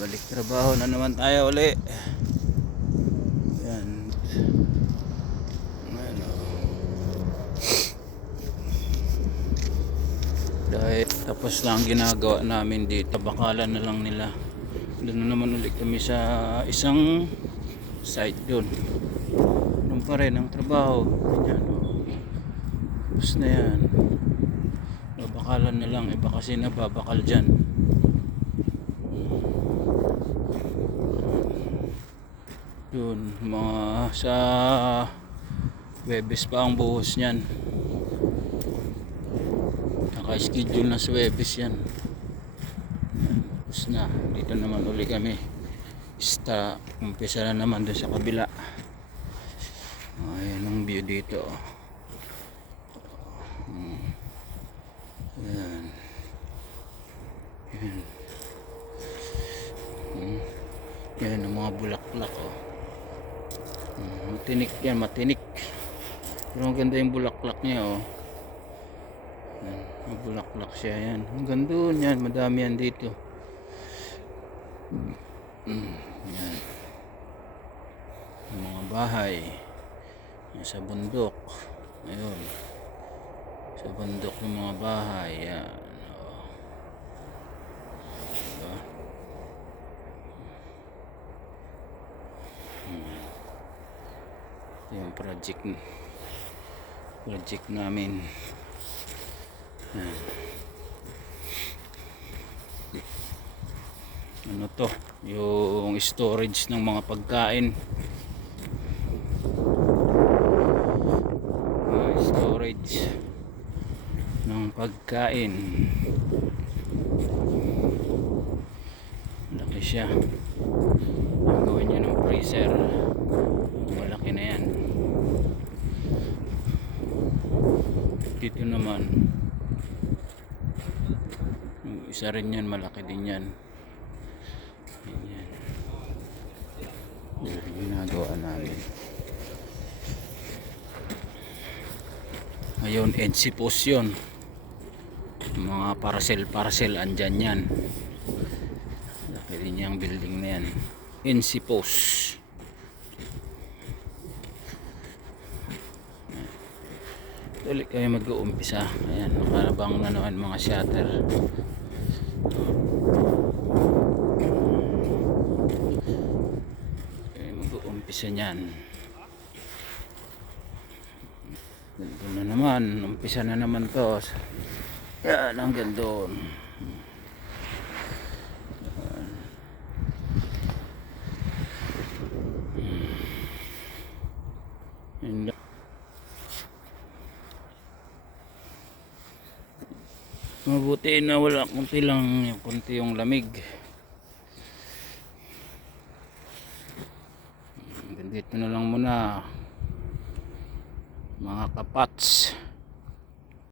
balik trabaho na naman tayo uli. Yan. Ano. Dahil tapos lang ginagawa namin dito, bakalan na lang nila. Doon na naman ulit kami sa isang site doon. Doon pa rin ang trabaho. Ganyan, oh. Tapos na yan. Bakalan na lang, iba kasi nababakal dyan. Yun, mga sa Webes pa ang buhos niyan. Naka-schedule na sa Webes yan. Tapos na, dito naman uli kami. Umpisa na naman doon sa kabila. Ayan ang view dito. Ayan. Ayan. Ayan ang mga bulaklak, oh. Matinik yan, matinik. Pero maganda yung bulaklak niya, oh. Ayan, bulaklak siya, yan. Hanggang doon yan, madami yan dito. Yan. Yung mga bahay. Yan, sa bundok. Ayun. Sa bundok ng mga bahay. Yan. Oh. Diba? Yung project namin. Yan. Ano to? Yung storage ng mga pagkain. Storage ng pagkain. Laki siya. Ang gawin nyo ng freezer. Malaki na yan. Dito naman isa rin yan, malaki din yan. Yan. Yan ginagawa namin ngayon. NC post yun, mga parcel andyan yan. Laki din yung building na yan, NC post. Ulit kayo mag-uumpisa. Ayan, nakarabang na naman mga shutter. Kayo mag-uumpisa nyan. Ganito na naman, umpisa na naman to. Yan, hanggang doon. Mabuti na wala kunti lang, kunti yung lamig. Dito na lang muna mga kapats.